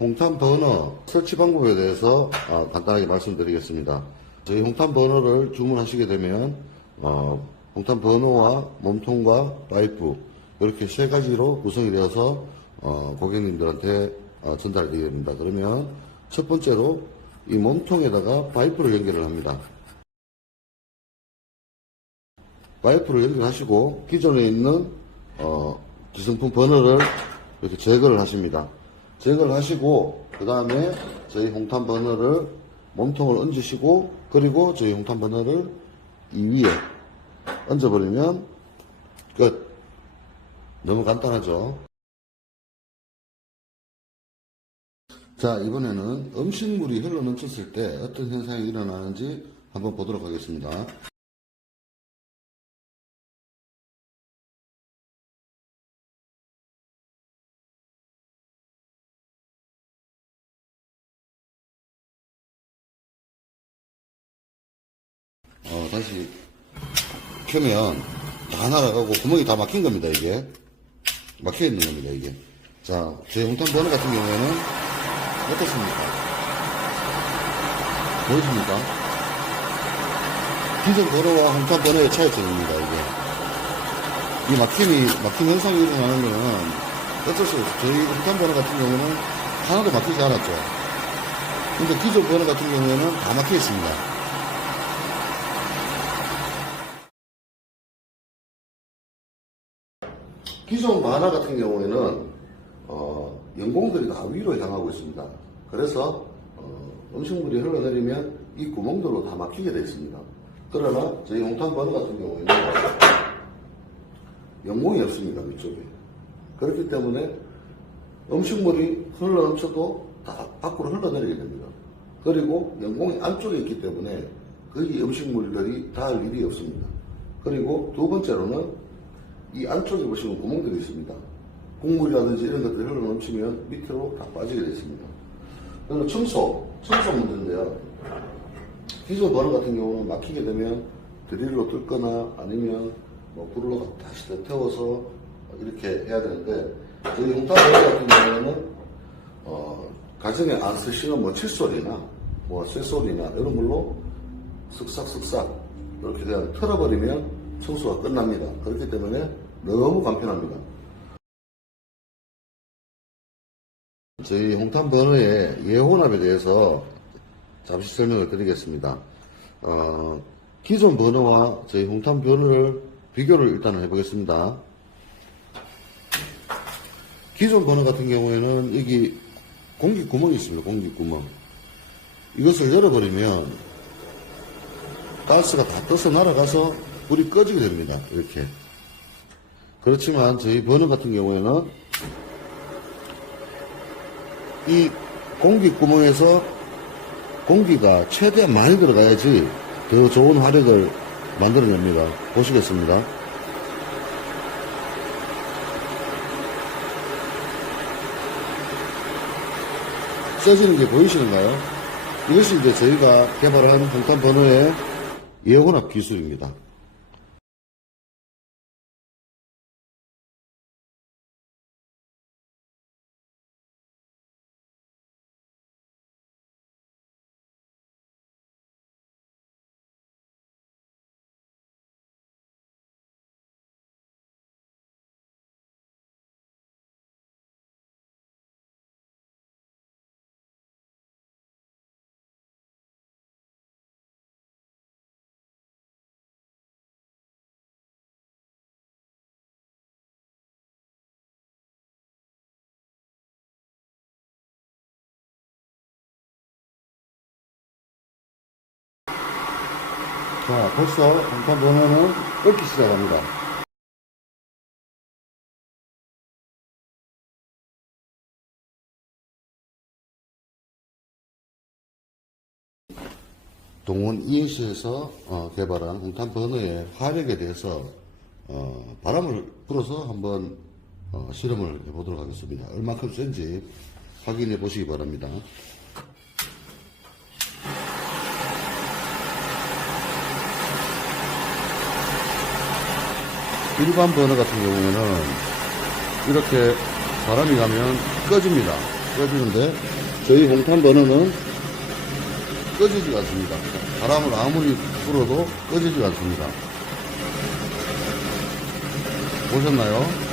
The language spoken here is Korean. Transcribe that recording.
홍탄 버너 설치 방법에 대해서 아, 간단하게 말씀드리겠습니다. 저희 홍탄 버너를 주문하시게 되면 어, 홍탄 버너와 몸통과 파이프 이렇게 세 가지로 구성이 되어서 어, 고객님들한테 어, 전달되게 됩니다. 그러면 첫 번째로 이 몸통에다가 파이프를 연결을 합니다. 파이프를 연결하시고 기존에 있는 어, 기성품 버너를 이렇게 제거를 하십니다. 제거를 하시고 그 다음에 저희 홍탄 버너를 몸통을 얹으시고 그리고 저희 홍탄 버너를 이 위에 얹어버리면 끝. 너무 간단하죠? 자 이번에는 음식물이 흘러 넘쳤을 때 어떤 현상이 일어나는지 한번 보도록 하겠습니다. 어, 다시 켜면 다 날아가고 구멍이 다 막힌 겁니다, 이게. 막혀 있는 겁니다, 이게. 자, 제 홍탄 버너 같은 경우에는 어떻습니까? 보이십니까? 기존 버너와 홍탄 버너의 차이점입니다, 이게. 이 막힘이, 막힘 현상이 일어나는 거는 어쩔 수 없어요. 저희 홍탄 버너 같은 경우는 하나도 막히지 않았죠. 근데 기존 버너 같은 경우에는 다 막혀 있습니다. 기존 만화 같은 경우에는 어, 연공들이 다 위로 향하고 있습니다. 그래서 어, 음식물이 흘러내리면 이 구멍들로 다 막히게 되어 있습니다. 그러나 저희 홍탄 버너 같은 경우에는 연공이 없습니다. 위쪽에. 그렇기 때문에 음식물이 흘러 넘쳐도 다 밖으로 흘러내리게 됩니다. 그리고 연공이 안쪽에 있기 때문에 거기 음식물들이 닿을 일이 없습니다. 그리고 두 번째로는 이 안쪽에 보시면 구멍들이 있습니다. 국물이라든지 이런 것들이 흘러 넘치면 밑으로 다 빠지게 되어 있습니다. 그리고 청소, 청소 문제인데요. 기존 버너 같은 경우는 막히게 되면 드릴로 뚫거나 아니면 뭐 불로 다시 더 태워서 이렇게 해야 되는데 저희 홍타 같은 경우에는 어, 가정에 안 쓰시는 뭐 칫솔이나 뭐 쇠솔이나 이런 걸로 쓱싹쓱싹 이렇게 그냥 털어버리면 청소가 끝납니다. 그렇기 때문에 너무 간편합니다. 저희 홍탄 버너의 예혼합에 대해서 잠시 설명을 드리겠습니다. 어, 기존 버너와 저희 홍탄 버너를 비교를 일단 해보겠습니다. 기존 버너 같은 경우에는 여기 공기 구멍이 있습니다. 공기 구멍. 이것을 열어버리면 가스가 다 떠서 날아가서 불이 꺼지게 됩니다. 이렇게. 그렇지만 저희 버너 같은 경우에는 이 공기 구멍에서 공기가 최대한 많이 들어가야지 더 좋은 화력을 만들어냅니다. 보시겠습니다. 써지는 게 보이시는가요? 이것이 이제 저희가 개발한 홍탄 번호의 예혼합 기술입니다. 자, 벌써 홍탄 번호는 끓기 시작합니다. 동원 이행시에서 어, 개발한 홍탄 버너의 화력에 대해서 어, 바람을 불어서 한번 어, 실험을 해보도록 하겠습니다. 얼마큼 센지 확인해 보시기 바랍니다. 일반 버너 같은 경우에는 이렇게 바람이 가면 꺼집니다. 꺼지는데 저희 홍탄 버너는 꺼지지가 않습니다. 바람을 아무리 불어도 꺼지지가 않습니다. 보셨나요?